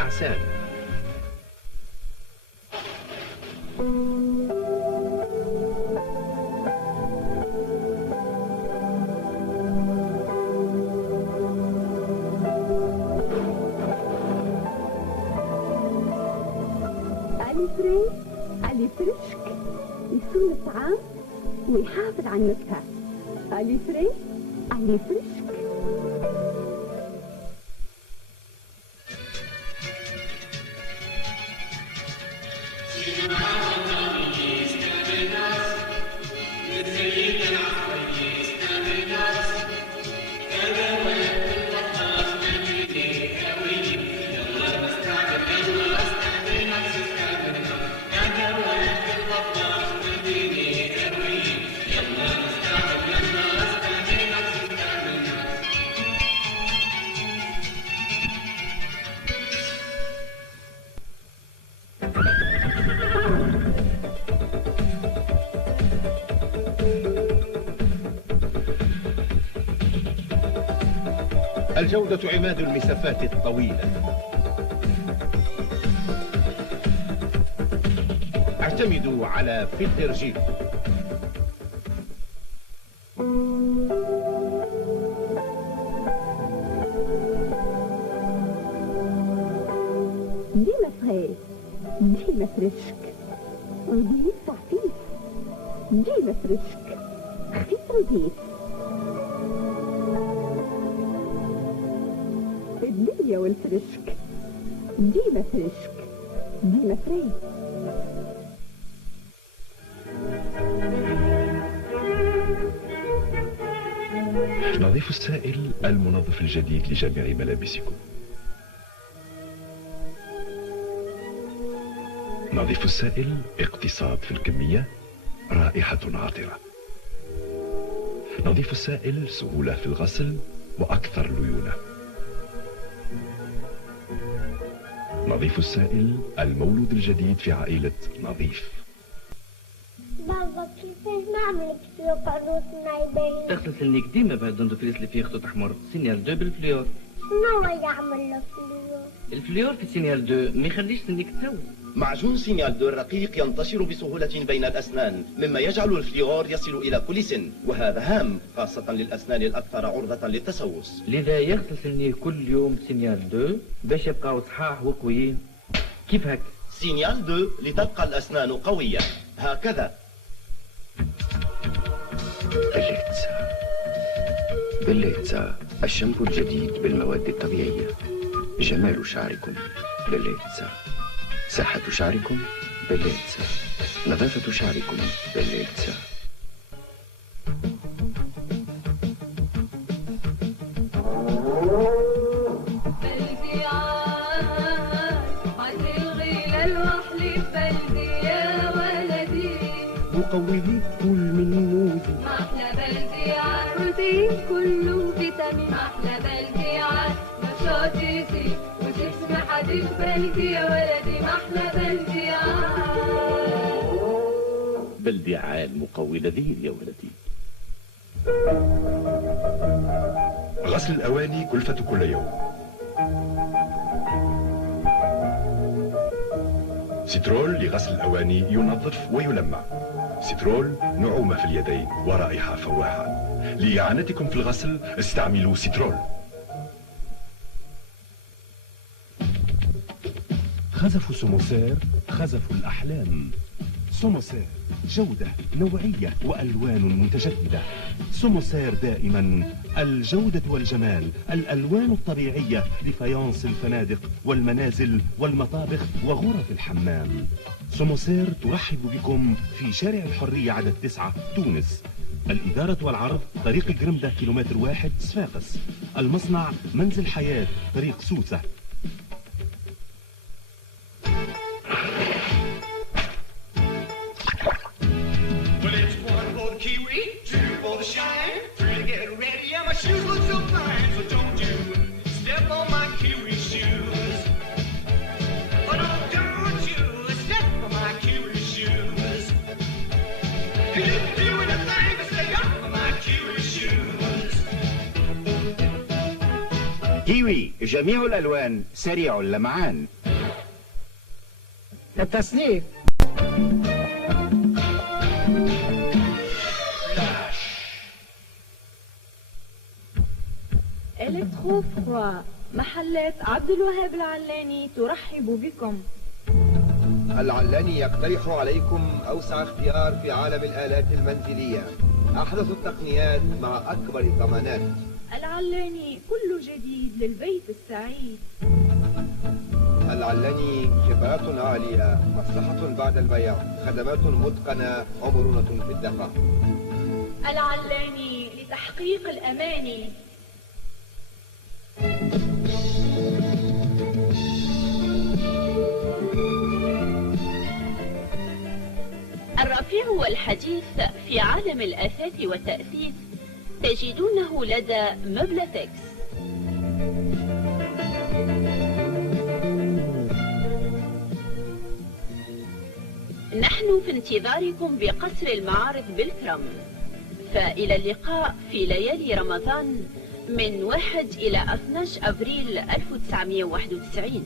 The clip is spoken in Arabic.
نعسان. علي فريشك يصون الطعام ويحافظ على النكهة. علي فريشك. الجودة عماد المسافات الطويلة. اعتمدوا على فلتر جيل. ديما صغير، ديما فريشك، نظيف خفيف، ديما فريشك، خفيف نظيف. الدنيا والفريشك، ديما فريشك، ديما فريش. نظيف السائل المنظف الجديد لجميع ملابسكم. نظيف السائل اقتصاد في الكمية، رائحة عاطرة. نظيف السائل سهولة في الغسل وأكثر ليونة. نظيف السائل المولود الجديد في عائلة نظيف. بابا كيفاش نعمل كيلو قاروص نايبين؟ تغسل ديما بعد دندوفريس اللي فيه خطوط احمر. سينيال 2 بالفليور. شنو يعمل الفليور؟ الفليور في سينيال 2 ما يخليش سنيك تسوي. معجون سينيال 2 الرقيق ينتشر بسهولة بين الأسنان، مما يجعل الفليور يصل إلى كل سن، وهذا هام خاصة للأسنان الأكثر عرضة للتسوس. لذا يغسل سنيه كل يوم سينيال 2 باش يبقاو صحاح وقويين. كيف هك؟ سينيال 2 لتبقى الأسنان قوية هكذا. بليتزا الشامبو الجديد بالمواد الطبيعية. جمال شعركم بليتزا، صحة شعركم بليتزا، نظافة شعركم بليتزا. مقوي كل من موزي. محلى بلديات، بروتين كله فيتامين. محلى بلديات نشاط يزيد وجسم حديد. بلدي يا ولدي محلى بلديات. بلديعان مقوي لذيذ يا ولدي. غسل الأواني كلفة كل يوم. سيترول لغسل الأواني ينظف ويلمع. سيترول نعومة في اليدين ورائحة فواحة. لإعانتكم في الغسل استعملوا سيترول. خزف سموسير، خزف الأحلام. سموسير جودة، نوعية وألوان متجددة. سموسير دائما الجودة والجمال، الألوان الطبيعية لفيانس الفنادق والمنازل والمطابخ وغرف الحمام. سموسير ترحب بكم في شارع الحرية عدد 9 تونس. الإدارة والعرض طريق جرمدة كيلومتر 1 صفاقس. المصنع منزل حياة طريق سوسة. كيوي جميع الألوان سريع اللمعان. التصنيف إلكترو فروا، محلات عبد الوهاب العلاني ترحب بكم. العلاني يقترح عليكم أوسع اختيار في عالم الآلات المنزلية، أحدث التقنيات مع أكبر الضمانات. العلاني كل جديد للبيت السعيد. العلاني خبرات عالية، مصلحة بعد البيع، خدمات متقنة ومرونة في الدفع. العلاني لتحقيق الأماني. الرفيع والحديث في عالم الأثاث والتأثيث تجدونه لدى مبلتكس. نحن في انتظاركم بقصر المعارض بالكرم، فإلى اللقاء في ليالي رمضان من 1 إلى 12 أبريل 1991.